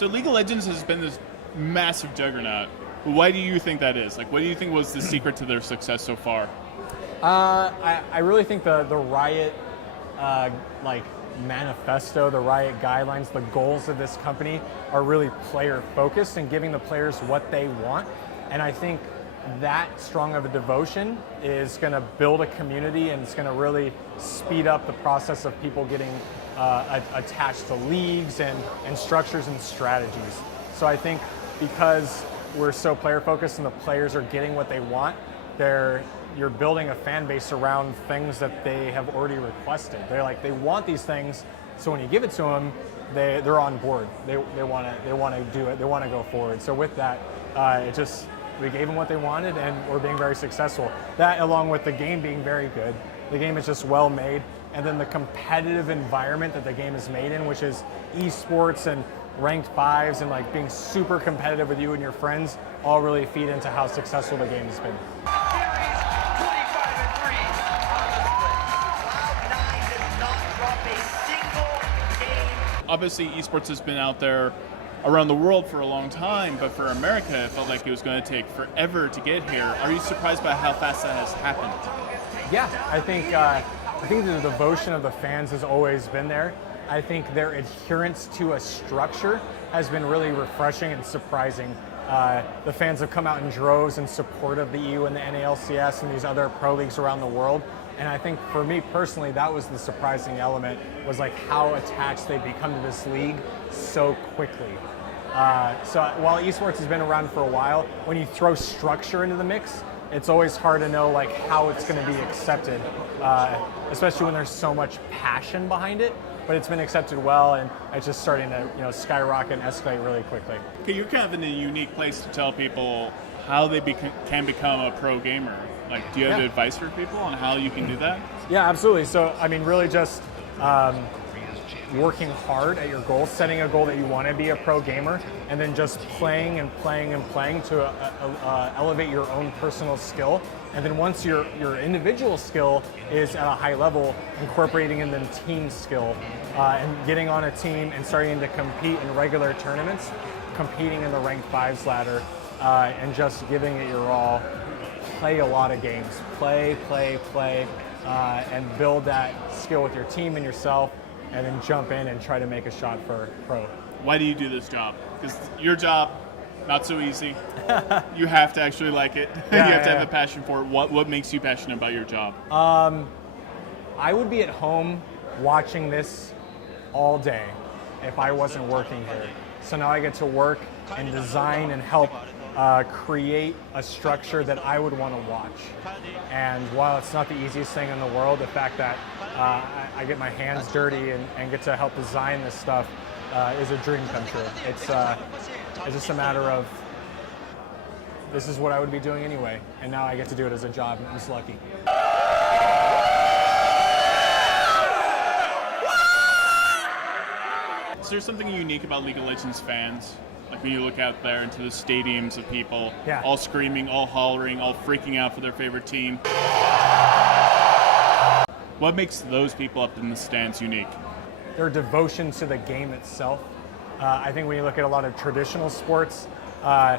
So League of Legends has been this massive juggernaut. Why do you think that is? Like, what do you think was the secret to their success so far? I really think the Riot manifesto, the Riot guidelines, the goals of this company are really player focused and giving the players what they want. And I think that strong of a devotion is going to build a community, and it's going to really speed up the process of people getting attached to leagues and structures and strategies. So I think because we're so player focused and the players are getting what they want, you're building a fan base around things that they have already requested. They want these things, so when you give it to them, they're on board. They want to do it. They want to go forward. So with that, we gave them what they wanted, and we're being very successful. That, along with the game being very good, the game is just well made, and then the competitive environment that the game is made in, which is eSports and ranked fives and like being super competitive with you and your friends, all really feed into how successful the game has been. Obviously, esports has been out there around the world for a long time, but for America, it felt like it was going to take forever to get here. Are you surprised by how fast that has happened? Yeah, I think the devotion of the fans has always been there. I think their adherence to a structure has been really refreshing and surprising. The fans have come out in droves in support of the EU and the NALCS and these other pro leagues around the world. And I think for me personally, that was the surprising element, was like how attached they've become to this league so quickly. So while esports has been around for a while, when you throw structure into the mix, it's always hard to know like how it's going to be accepted, especially when there's so much passion behind it. But it's been accepted well, and it's just starting to skyrocket and escalate really quickly. Okay, you're kind of in a unique place to tell people how they can become a pro gamer. Like, do you have advice for people on how you can do that? Yeah, absolutely. So, I mean, really just working hard at your goals, setting a goal that you want to be a pro gamer, and then just playing and playing and playing to elevate your own personal skill. And then once your individual skill is at a high level, incorporating in the team skill and getting on a team and starting to compete in regular tournaments, competing in the ranked fives ladder, and just giving it your all. Play a lot of games. Play, and build that skill with your team and yourself, and then jump in and try to make a shot for pro. Why do you do this job? Because your job, not so easy. You have to actually like it. You have to have a passion for it. What makes you passionate about your job? I would be at home watching this all day if I wasn't working here. So now I get to work and design and help create a structure that I would want to watch. And while it's not the easiest thing in the world, the fact that I get my hands dirty and get to help design this stuff is a dream come true. It's just a matter of, this is what I would be doing anyway, and now I get to do it as a job, and I'm just lucky. Is there something unique about League of Legends fans? Like when you look out there into the stadiums of people, all screaming, all hollering, all freaking out for their favorite team. What makes those people up in the stands unique? Their devotion to the game itself. I think when you look at a lot of traditional sports, a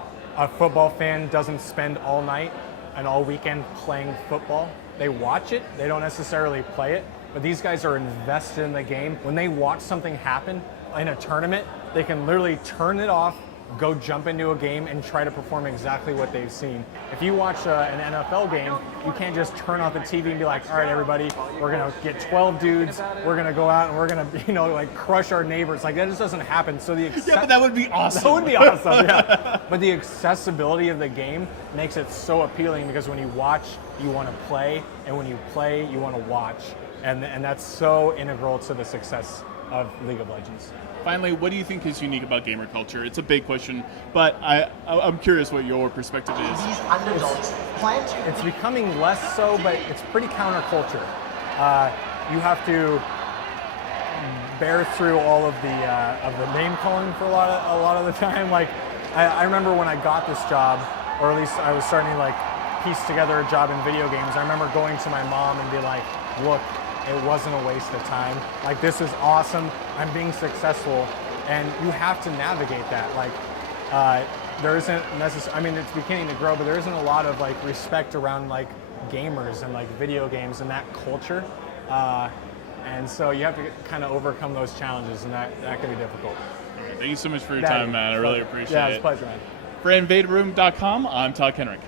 football fan doesn't spend all night and all weekend playing football. They watch it, they don't necessarily play it, but these guys are invested in the game. When they watch something happen in a tournament, they can literally turn it off, go jump into a game, and try to perform exactly what they've seen. If you watch an NFL game, you can't just turn off the TV and be like, all right, everybody, we're going to get 12 dudes, we're going to go out and we're going to, like crush our neighbors. Like, that just doesn't happen. So but that would be awesome. That would be awesome, yeah. But the accessibility of the game makes it so appealing, because when you watch, you want to play, and when you play, you want to watch. And that's so integral to the success of League of Legends. Finally, what do you think is unique about gamer culture? It's a big question, but I'm curious what your perspective is. It's becoming less so, but it's pretty counterculture. You have to bear through all of the name calling for a lot of the time. Like, I remember when I got this job, or at least I was starting to like piece together a job in video games. I remember going to my mom and be like, look, it wasn't a waste of time. Like, this is awesome. I'm being successful, and you have to navigate that. Like, there isn't necessarily, I mean, it's beginning to grow, but there isn't a lot of like respect around like gamers and like video games and that culture. And so you have to kind of overcome those challenges, and that can be difficult. All right, thank you so much for your time, man. I really appreciate it. Yeah, it's a pleasure, man. For InvaderBoom.com, I'm Todd Kenreck.